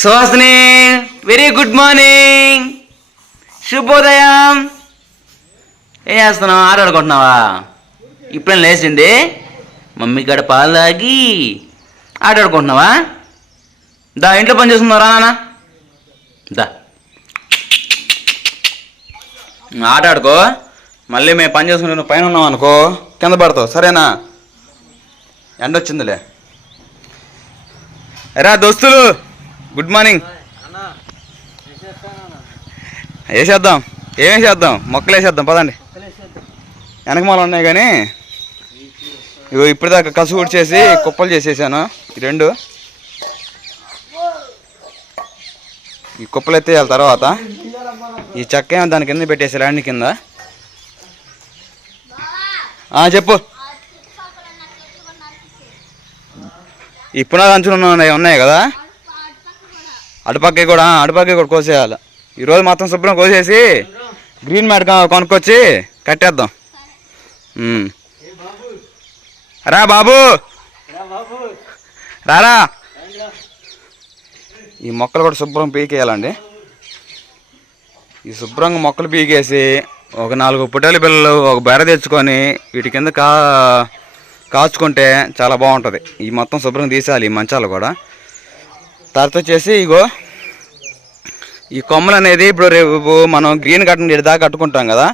Suhasini, very good morning, శుభోదయం. ఏం చేస్తున్నావు? ఆడుకుంటున్నావా? ఇప్పుడేం లేచింది? మమ్మీ కాడ పాలు తాగి ఆడుకుంటున్నావా? దా, ఇంట్లో పని చేసుకున్నారా నాన్న? దా ఆడుకో. మళ్ళీ మేము పని చేసుకుంటే నువ్వు పైన ఉన్నావు అనుకో కింద పడతావు, సరేనా? ఎండ వచ్చిందిలే. ఎరా దోస్తులు, గుడ్ మార్నింగ్. వేసేద్దాం. ఏమేం చేద్దాం? మొక్కలు వేసేద్దాం, పదండి. వెనకమాల ఉన్నాయి కానీ ఇగో ఇప్పటిదాకా కసు ఉడిచేసి కుప్పలు చేసేసాను. ఈ రెండు ఈ కుప్పలు ఎత్తేయాలి. తర్వాత ఈ చెక్క ఏమో దాని కింద పెట్టేసి ల్యాండ్ కింద. చెప్పు. ఈ పునాది అంచులు ఉన్నాయి కదా, అటుపక్కకి కూడా కోసేయాలి. ఈరోజు మొత్తం శుభ్రం కోసేసి గ్రీన్ మ్యాట్ కొనుక్కొచ్చి కట్టేద్దాం. రా బాబు, రారా. ఈ మొక్కలు కూడా శుభ్రం పీకేయాలండి. ఈ శుభ్రంగా మొక్కలు పీకేసి ఒక 4 పుట్టేల పిల్లలు ఒక బెర తెచ్చుకొని వీటి కింద కాచుకుంటే చాలా బాగుంటుంది. ఈ మొత్తం శుభ్రం తీసేయాలి, ఈ మంచాలు కూడా. తర్వాత వచ్చేసి ఇగో ఈ కొమ్మలు అనేది ఇప్పుడు రేపు మనం గ్రీన్ దాకా కట్టుకుంటాం కదా,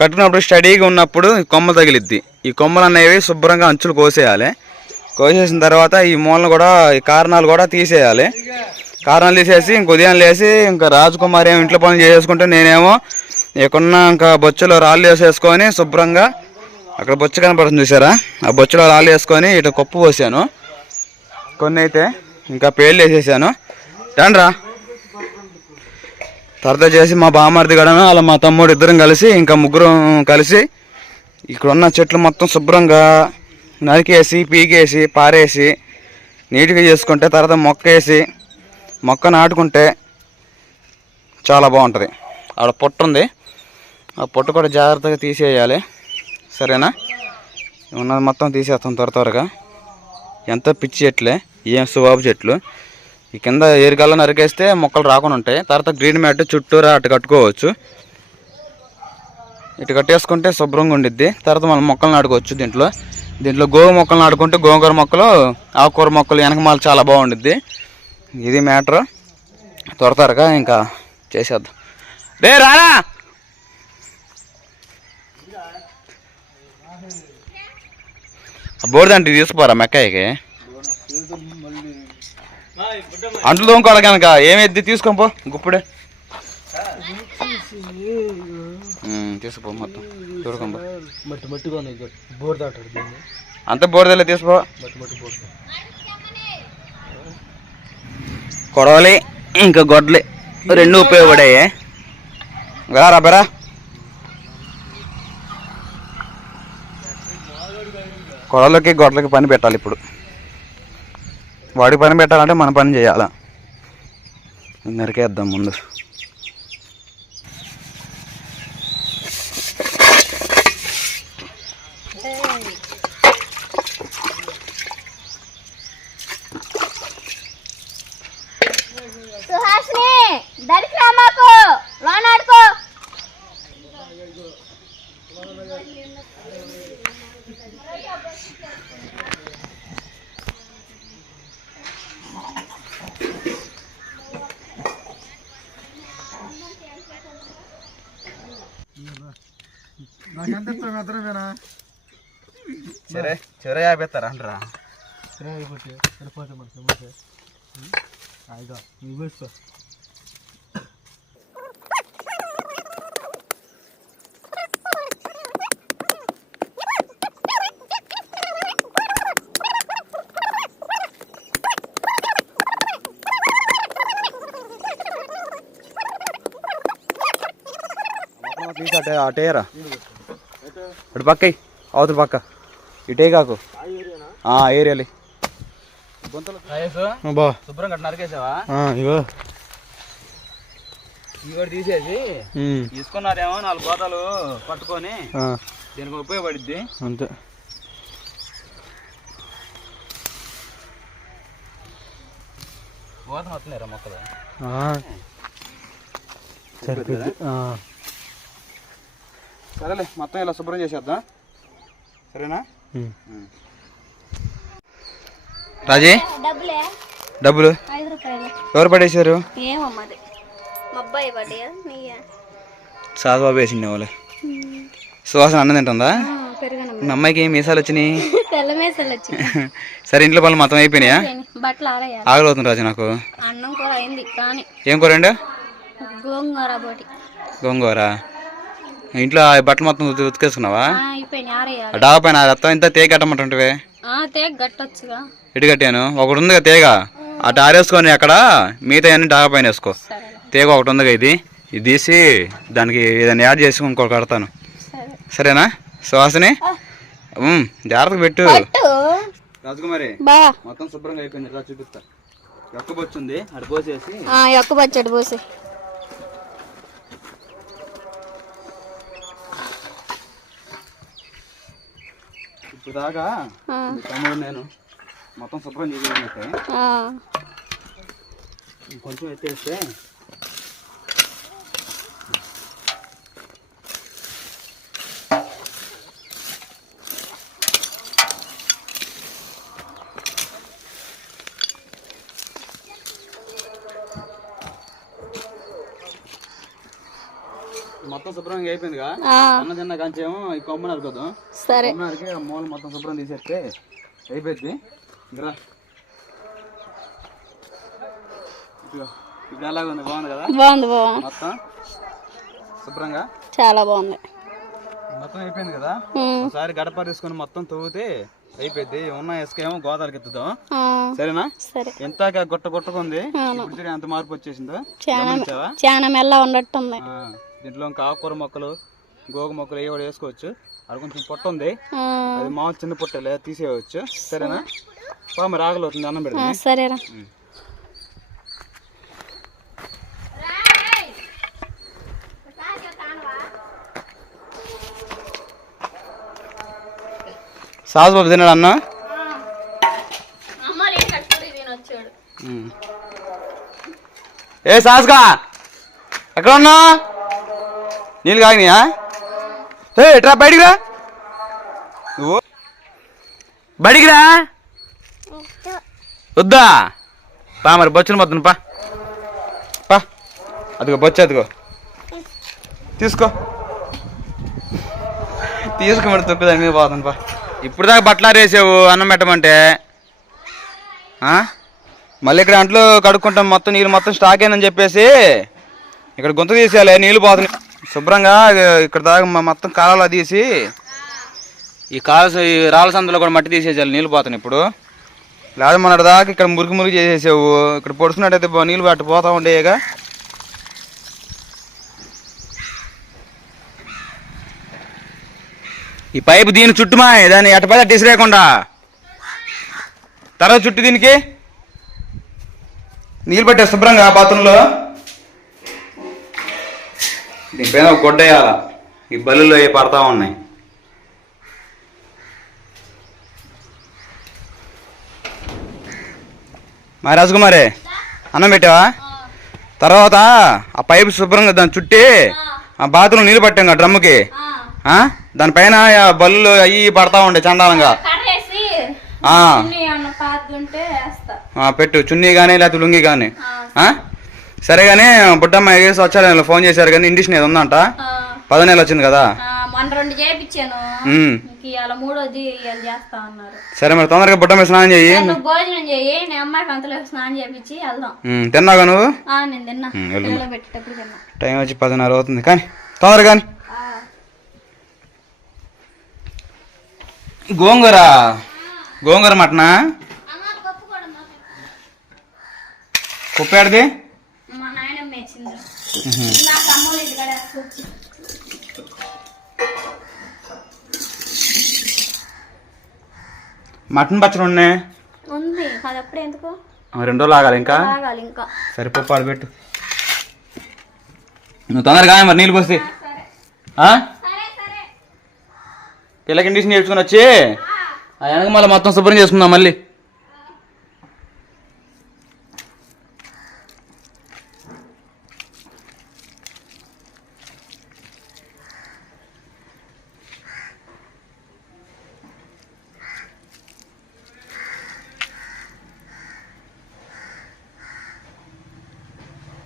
కట్టుకున్నప్పుడు స్టడీగా ఉన్నప్పుడు ఈ కొమ్మలు తగిలిద్ది. ఈ కొమ్మలు అనేవి శుభ్రంగా అంచులు కోసేయాలి. కోసేసిన తర్వాత ఈ మూలను కూడా ఈ కారణాలు కూడా తీసేయాలి. కారణాలు తీసేసి ఇంక ఉదయం లేసి ఇంకా రాజకుమారి ఏమో ఇంట్లో పనులు చేసుకుంటే నేనేమో ఇక్కడున్న ఇంకా బొచ్చులో రాళ్ళు వేసేసుకొని శుభ్రంగా, అక్కడ బొచ్చ కనపడుతుంది చూసారా, ఆ బొచ్చులో రాళ్ళు వేసుకొని ఇటు కొప్పు పోసాను. కొన్ని అయితే ఇంకా పేర్లు వేసేసాను. రండ్రా. తర్వాత చేసి మా బామ్మర్ది గడను అలా మా తమ్ముడు ఇద్దరం కలిసి ఇంకా ముగ్గురం కలిసి ఇక్కడ ఉన్న చెట్లు మొత్తం శుభ్రంగా నరికేసి పీకేసి పారేసి నీట్గా చేసుకుంటే తర్వాత మొక్క నాటుకుంటే చాలా బాగుంటుంది. ఆడ పొట్టు ఉంది, ఆ పొట్టు కూడా జాగ్రత్తగా తీసేయాలి, సరేనా? ఉన్నది మొత్తం తీసేస్తాం త్వరగా. ఎంత పిచ్చి చెట్లే, ఏం సుబాబు చెట్లు. ఈ కింద ఏరికల్లా నరికేస్తే మొక్కలు రాకుండా ఉంటాయి. తర్వాత గ్రీన్ మ్యాట్ చుట్టూరా అటు కట్టుకోవచ్చు. ఇటు కట్టేసుకుంటే శుభ్రంగా ఉండిద్ది. తర్వాత మనం మొక్కలు నాటుకోవచ్చు. దీంట్లో గోగు మొక్కలు నాటుకుంటే గోంగూర మొక్కలు, ఆకుకూర మొక్కలు వెనకమాల చాలా బాగుండిద్ది. ఇది మ్యాటర్. త్వరగా ఇంకా చేసేద్దాం. రే రారా. బోర్దంటే తీసుకుపోరా మెక్కాయికి. అంట్లు తోముకోవాలి కనుక ఏమెద్ది తీసుకొని పో గుప్పుడే. తీసుకుపో మొత్తం చూడకుండా అంత బోర్దలే తీసుకో. కొడవలి ఇంకా గొడ్డలి రెండు ఉపయోగపడాయి. రారా బెరా. కొడవలకి గొడ్డలకి పని పెట్టాలి. ఇప్పుడు వాడికి పని పెట్టాలంటే మన పని చేయాలా. నరికేద్దాం ముందు. సుహాసిని, దడికి రా మాకు, లోన ఆడుకో. చెర యాభైతారా అంటారా? అటేరా, ఇటు పక్క అవతల పక్క, ఇటే కాకు ఏరియాలి. శుభ్రం కట్ట నరికేసావా? ఇగో ఇవి తీసేసి తీసుకున్నారేమో 4 గోతాలు పట్టుకొని దీనికి ఉపయోగపడిద్ది అంతే. వాసన వస్తున్నారా మొక్కలు? సరిపోద్ది. సరేలే, మొత్తం ఇలా శుభ్రం చేసేద్దాం, సరేనా? రాజీ, డబ్బులే డబ్బులు 5 రూపాయలు. ఎవరు పడేశారు? ఏమమ్మది మా అబ్బాయి పడ్డాయా నీయా? సాధుబాబు వేసిండే వాళ్ళే. సువాసన అన్నం తింటుందా? పెరుగనమ్మ మీ అమ్మాయికి ఏం మీసాలు వచ్చినాయి? తెల్ల మేసలు వచ్చి సరే, ఇంట్లో పనులు మొత్తం అయిపోయినాయా? బట్టలు ఆరేయాలి. ఆకలి అవుతుంది రాజు నాకు. అన్నం కూడా అయింది కానీ ఏం కూరండి? గోంగూర బోటి. గోంగూర. ఇంట్లో ఆ బట్టలు మొత్తం ఉతికేసుకున్నావా? అయిపోయినాయి, ఆరేయాలి. డాబా పైన రత్తం ఇంత తేగ కట్టమంటుంటివే. తేగ గట్టొచ్చుగా. ఇటు కట్టాను, ఒకటి ఉందిగా తేగ, అటు ఆరేసుకొని అక్కడ మిగతా అన్ని డాబా పైన వేసుకో. తేగ ఒకటి ఉందిగా, ఇది తీసి దానికి ఏదైనా యాడ్ చేసి ఇంకొకటి కడతాను, సరేనా? సువాసని జాగ్రత్తగా పెట్టు. రాజకుమారి, మొత్తం శుభ్రంగా అయిపోయింది, ఇలా చూపిస్తా. ఎక్కబొచ్చుంది అటు పోసేసి. ఎక్కబొచ్చాడు పోసి. ఇప్పుడు దాకా తమ్ముడు నేను మొత్తం శుభ్రం చేసేస్తే కొంచెం ఎత్తేస్తే మొత్తం శుభ్రంగా అయిపోయిందిగా. అన్న తిన్న కంచేమో ఈ కొమ్మ నరుకుదాం. సరే, కొమ్మ నరికి ఆ మూల మొత్తం శుభ్రం తీసేస్తే అయిపోయింది. ఇంకా ఇప్పుడు ఎలాగ ఉంది? బాగుంది కదా? బాగుంది. మొత్తం శుభ్రంగా చాలా బాగుంది. మొత్తం అయిపోయింది కదా. ఒకసారి గడప తీసుకొని మొత్తం తవ్వుతే అయిపోయింది. ఉన్న ఇసుక ఏమో గోదావరికి ఎత్తుదాం, సరేనా? సరే. ఎంత గుట్టకుంది, ఇప్పుడు ఎంత మార్పు వచ్చేసిందో చాలా మెల్ల ఉన్నట్టుంది. దీంట్లో ఇంకా ఆకుకూర మొక్కలు, గోగు మొక్కలు ఏ కూడా వేసుకోవచ్చు. అది కొంచెం పొట్ట ఉంది, అది మామూలు చిన్న పొట్టలే తీసేయవచ్చు, సరేనా? మరి ఆకలి అవుతుంది, అన్నం పెడతాం. సరేరా. సాజుబాబు తిన్నాడు అన్న? ఏ సాస్గా ఎక్కడ ఉన్నా? నీళ్ళు కాగినాయా? ఎట్రా బయటికి రా, నువ్వు బయటికి రా. వద్దా? పా మరి బొచ్చును మొత్తం పా. అదిగో బొచ్చు, అదిగో తీసుకో మరి తొక్కుదాని మీద పోతాను పా. ఇప్పుడు దాకా బట్టలు ఆరేసావు అన్నం పెట్టమంటే, మళ్ళీ ఇక్కడ అంట్లో కడుక్కుంటాం, మొత్తం నీళ్ళు మొత్తం స్టాక్ అయిందని చెప్పేసి ఇక్కడ గుంత తీసేయాలి, నీళ్ళు పోతున్నాయి. శుభ్రంగా ఇక్కడ దాకా మొత్తం కాలువలో తీసి ఈ రాళ్ళ సందులో కూడా మట్టి తీసేసేయాలి, నీళ్ళు పోతున్నాయి ఇప్పుడు. లేదా మొన్నటి దాకా ఇక్కడ మురికి చేసేసావు, ఇక్కడ పొడుచుకున్నట్టయితే నీళ్ళు పట్టి పోతా ఉండేగా. ఈ పైపు దీని చుట్టుమా, దాన్ని ఎటపై తీసిరేయకుండా తర్వాత చుట్టూ దీనికి నీళ్ళు పట్టే శుభ్రంగా బాత్రూంలో. దీనిపైన ఒక గుడ్డ వేయాల, ఈ బల్లులో ఏ పడతా ఉన్నాయి. మా రాజకుమారి అన్నం పెట్టావా? తర్వాత ఆ పైపు శుభ్రంగా దాన్ని చుట్టి ఆ బాత్రూంలో నీళ్ళు పట్టాం కదా డ్రమ్ముకి, దానిపైన బల్లు అవి పడతా ఉండే చండాలంగా. పెట్టు, చున్నీ కానీ లేకపోతే లుంగి కానీ. సరే కానీ బుడ్డమ్మ వేసి వచ్చారు, ఫోన్ చేశారు కానీ ఇండిషన్ ఏది ఉందంట, 10 నెలలు వచ్చింది కదా. సరే మరి తొందరగా బుడ్డమ్మ స్నానం చెయ్యి. తిన్నావుగా నువ్వు? టైం వచ్చి 10:30 అవుతుంది, కానీ తొందరగా కానీ. గోంగూర మటనా? కుప్పాడిది మటన్ పచ్చడి ఉన్నాయి, 2 రోజులు ఆగాలి ఇంకా. సరే పప్పు ఆడబెట్టు, నువ్వు తొందరగా మరి నీళ్ళు పోస్తే. పిల్ల కండిషన్ నేర్చుకుని వచ్చి ఆ వెనక మళ్ళీ మొత్తం శుభ్రం చేసుకుందాం మళ్ళీ.